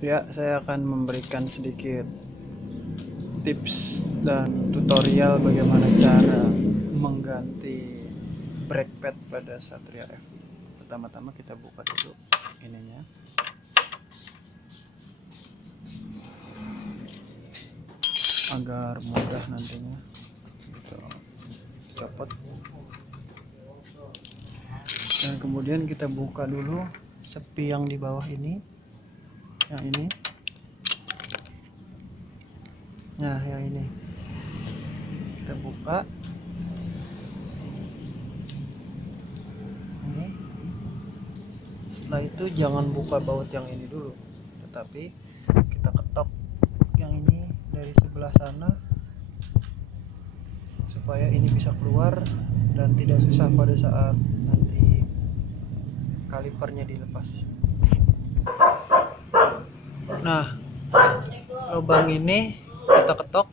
Ya, saya akan memberikan sedikit tips dan tutorial bagaimana cara mengganti brake pad pada Satria FU. Pertama-tama kita buka dulu ininya. Agar mudah nantinya gitu, copot. Dan kemudian kita buka dulu sepi yang di bawah ini, yang ini. Nah, yang ini kita buka ini. Setelah itu jangan buka baut yang ini dulu, tetapi kita ketok yang ini dari sebelah sana supaya ini bisa keluar dan tidak susah pada saat nanti kalipernya dilepas. Nah, lubang ini kita ketok,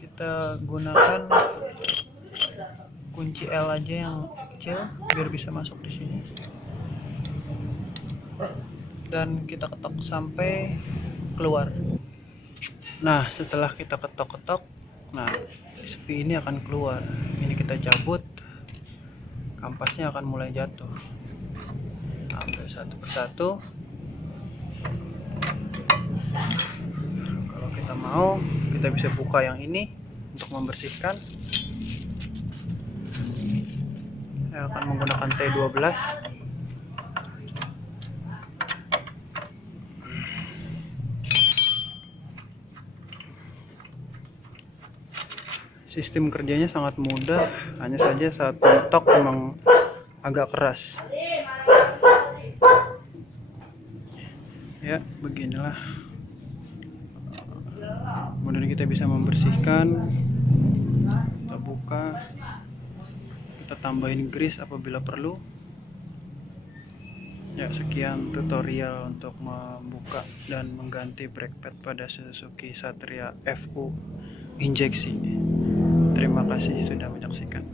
kita gunakan kunci L aja yang kecil biar bisa masuk di sini, dan kita ketok sampai keluar. Nah, setelah kita ketok-ketok, nah sepi ini akan keluar. Ini kita cabut, kampasnya akan mulai jatuh. Ambil satu persatu. Kalau kita mau, kita bisa buka yang ini untuk membersihkan. Saya akan menggunakan T12. Sistem kerjanya sangat mudah, hanya saja saat mengetok memang agak keras. Ya, beginilah. Kemudian kita bisa membersihkan, kita buka, kita tambahin grease apabila perlu. Ya, sekian tutorial untuk membuka dan mengganti brake pad pada Suzuki Satria FU injeksi. Terima kasih sudah menyaksikan.